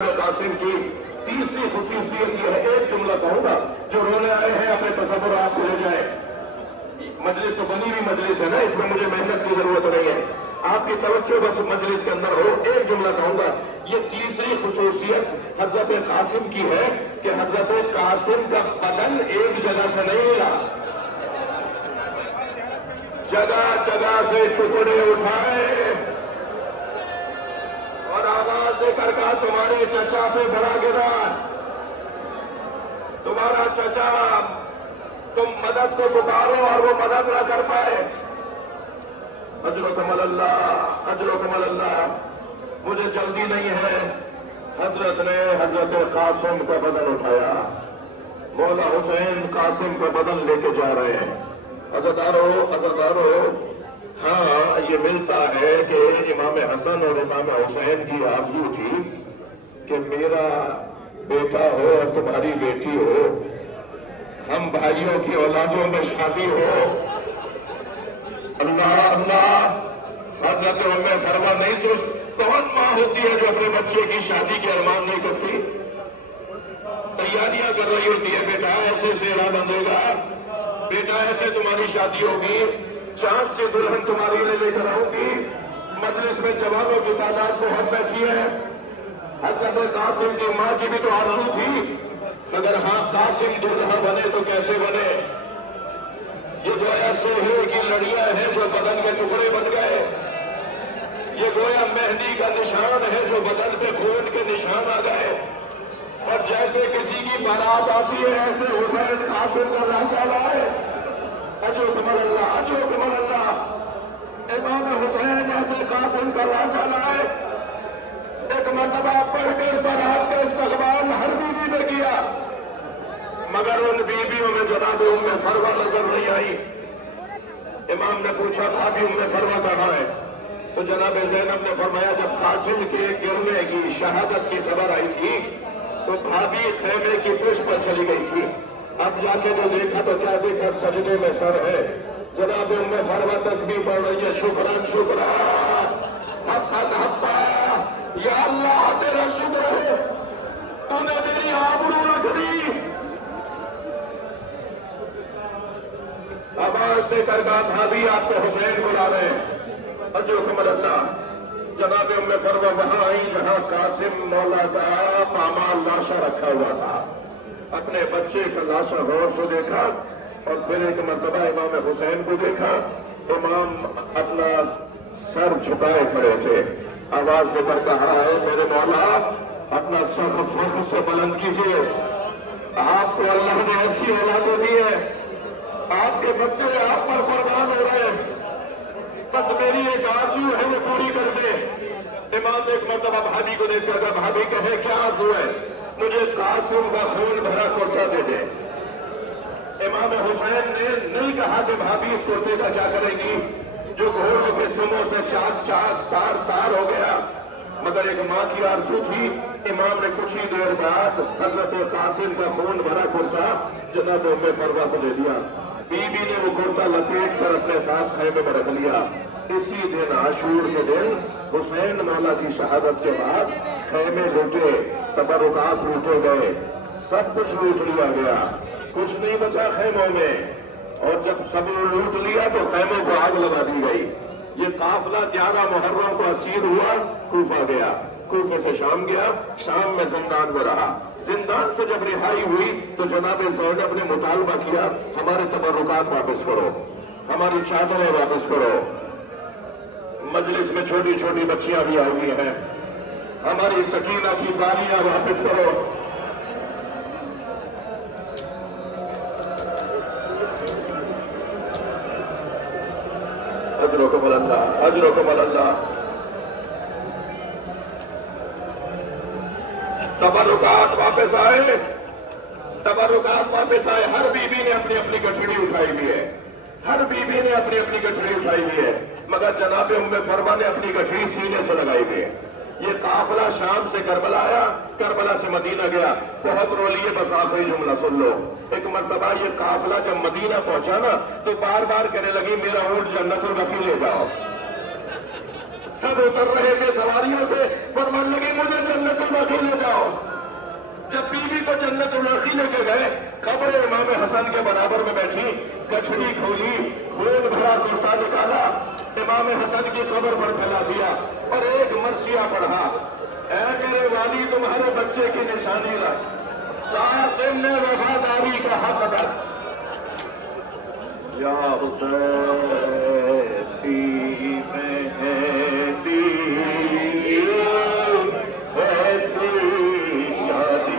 कासिम की तीसरी खुसूसियत यह है, एक जुमला कहूंगा, जो रोने आए हैं अपने तसव्वुर आपको ले जाए। मजलिस तो बनी हुई मजलिस है ना, इसमें मुझे मेहनत की जरूरत नहीं है, आपकी तवज्जो बस मजलिस के अंदर हो। एक जुमला कहूंगा, ये तीसरी खुसूसियत हजरत कासिम की है कि हजरत कासिम का बदन एक जगह से नहीं मिला, जगह जगह से टुकड़े उठाए और आवाज देकर कहा, तुम्हारे चचा पे बड़ा गिरा, तुम्हारा चचा, तुम मदद को पुकारो और वो मदद ना कर पाए। अजरुकुम अल्लाह, अजरुकुम अल्लाह। मुझे जल्दी नहीं है, हजरत ने हजरत कासिम का बदन उठाया, मौला हुसैन कासिम का बदन लेके जा रहे हैं। अज़ादारो, अज़ादारो, हाँ ये मिलता है कि इमाम हसन और इमाम हुसैन की आरज़ू थी कि मेरा बेटा हो और तुम्हारी बेटी हो, हम भाइयों की औलादों में शादी हो। अल्लाह अल्लाह। हज़रत उम्मे फरमा नहीं सोच, कौन माँ होती है जो अपने बच्चे की शादी के अरमान नहीं करती, तैयारियां कर रही होती है, बेटा ऐसे सेहरा बंधेगा, बेटा ऐसे तुम्हारी शादी होगी, चांद से दुल्हन तुम्हारे लिए लेकर आऊंगी। मजलिस में जवानों की तादाद बहुत बैठी है। हजरत कासिम की मां की भी तो आरज़ू थी, मगर हाँ कासिम दूल्हा बने तो कैसे बने। ये गोया सोहरे की लड़ियां हैं जो बदन के टुकड़े बन गए, ये गोया मेहंदी का निशान है जो बदन पे खून के निशान आ गए, और जैसे किसी की बारात आती है ऐसे हुसैन कासिम का लाशा लाए। अजरुकुम अल्लाह, अजरुकुम अल्लाह। इमाम हुसैन ऐसे कासिम का लाशा लाए। एक मरतबा पढ़कर बारात का इस्तकबाल हर बीबी ने किया, मगर उन बीबियों में जनाब उम्मे फरवा नजर नहीं आई। इमाम ने पूछा, भाभी उम्मे फरवा कहाँ है? तो जनाब ज़ैनब ने फरमाया, जब कासिम के गिरने की शहादत की खबर आई थी तो भाभी खेमे की पुष्ट पर चली गई थी। अब जाके जो देखा तो क्या देखा, सजदे में सर है। जनाब उम्मे फरवा तस्बीह पढ़ रही है, शुक्रान शुक्रान, हफ्ता हफ्ता, या अल्लाह तेरा शुक्र है, तूने मेरी आबरू रख दी। आवाज देकर कहा, भाभी आपको हुसैन बुला रहे हैं। अजरुकुम अल्लाह। जनाब उम्मे फरवा वहां आई जहां कासिम मौला का पामाल लाशा रखा हुआ था। अपने बच्चे का लाशा गौर से देखा और फिर एक मरतबा इमाम हुसैन को देखा। इमाम अपना सर झुकाए खड़े थे, आवाज देकर कहा है, मेरे मौला अपना सर फख्र से बुलंद कीजिए, आपको अल्लाह ने ऐसी औलादें दी है, आपके बच्चे आप पर कुर्बान हो रहे हैं, बस मेरी एक आरज़ू है वो पूरी कर दे। इमाम ने एक मरतबा भाभी को देखकर कहा, भाभी कहे क्या आरज़ू है? मुझे कासिम का खून भरा कुर्ता दे दे। इमाम हुसैन ने नहीं कहा कि भाभी इस कुर्ते का क्या करेगी जो घोड़ों के सुमों से चाक चाक तार तार हो गया, मगर एक माँ की आरज़ू थी। इमाम ने कुछ ही देर बाद हजरत कासिम का खून भरा कुर्ता जनाब उम्मे फरवा को दे दिया। बीबी ने वो कुर्ता लपेट कर अपने साथ खैमे में रख लिया। इसी दिन आशूर के दिन हुसैन मौला की शहादत के बाद खैमे लूटे, तबरुकात लूटे गए, सब कुछ लूट लिया गया, कुछ नहीं बचा खैमों में। और जब सब लूट लिया तो खैमों को आग लगा दी गई। ये काफिला 11 मुहर्रम को असीर हुआ, कूफा गया, कूफे से शाम गया, शाम में जिंदान में रहा। जिंदान से जब रिहाई हुई तो जनाब ज़ैनब ने मुतालबा किया, हमारे तबरुकात वापस करो, हमारी चादरें वापस करो। मजलिस में छोटी छोटी बच्चियां भी आई हुई हैं, हमारी सकीना की गालियां वापस करो। अजरुकुम अल्लाह, अजरुकुम अल्लाह। तबरुकात वापस आए, तबरुकात वापस आए। हर बीबी ने अपनी अपनी गठड़ी उठाई हुई है, हर बीबी ने अपनी अपनी गठड़ी उठाई हुई है, मगर जनाब उम्मे फरमा ने अपनी गठड़ी सीने से लगाई हुई है। ये काफिला शाम से करबला आया, करबला से मदीना गया। बहुत रो लिए, बस आखिरी जुमला सुन लो। एक मरतबा ये काफिला जब मदीना पहुंचा ना तो बार बार कहने लगी, मेरा ऊंट जन्नतुल बकी ले जाओ। सब उतर रहे थे सवारियों से, फरमान लगी मुझे जन्नतुल बकी ले जाओ। जब बीवी को जन्नतुल बकी लेके गए, कब्र इमाम हसन के बराबर में बैठी, गठड़ी खोली, खून भरा कुर्ता निकाला, इमाम हसन की कब्र पर फैला दिया और एक मरसिया पढ़ा, ऐ मेरे वाली तुम्हारे बच्चे की निशानी रख, कासिम ने वफादारी का हक अदा। या हुसैन मेहदी ऐसी शादी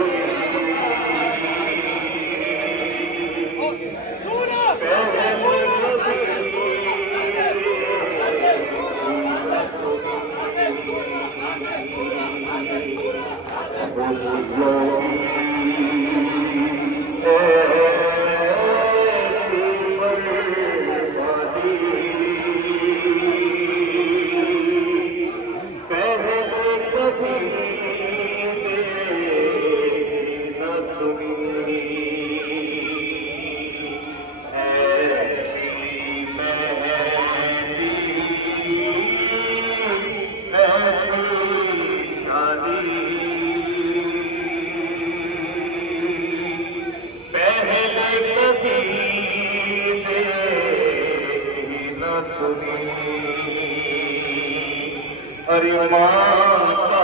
अरे माँ का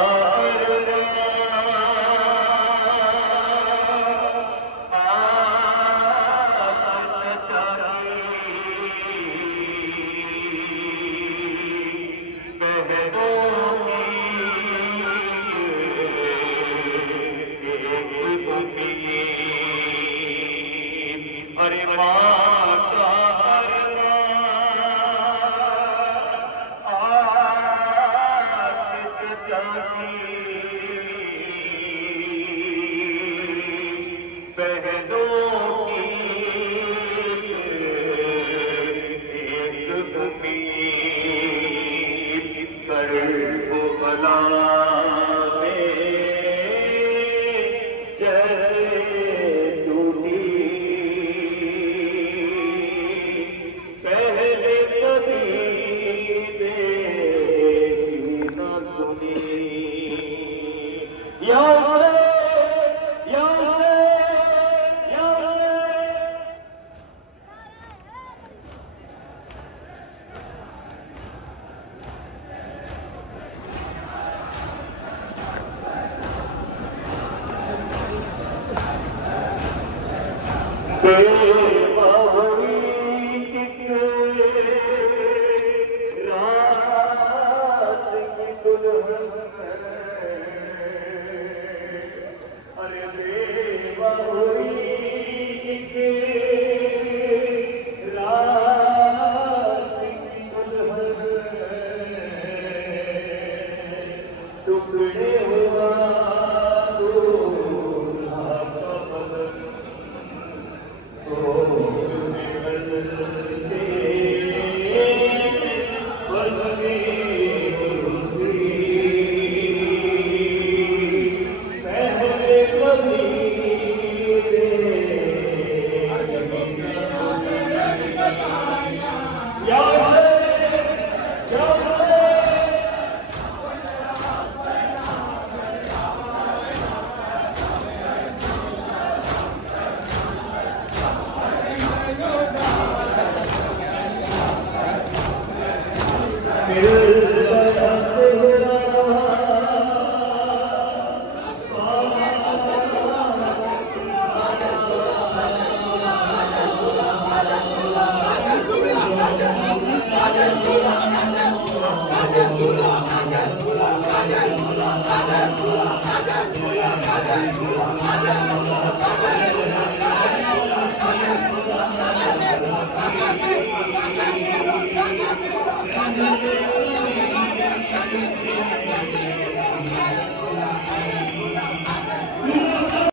Azan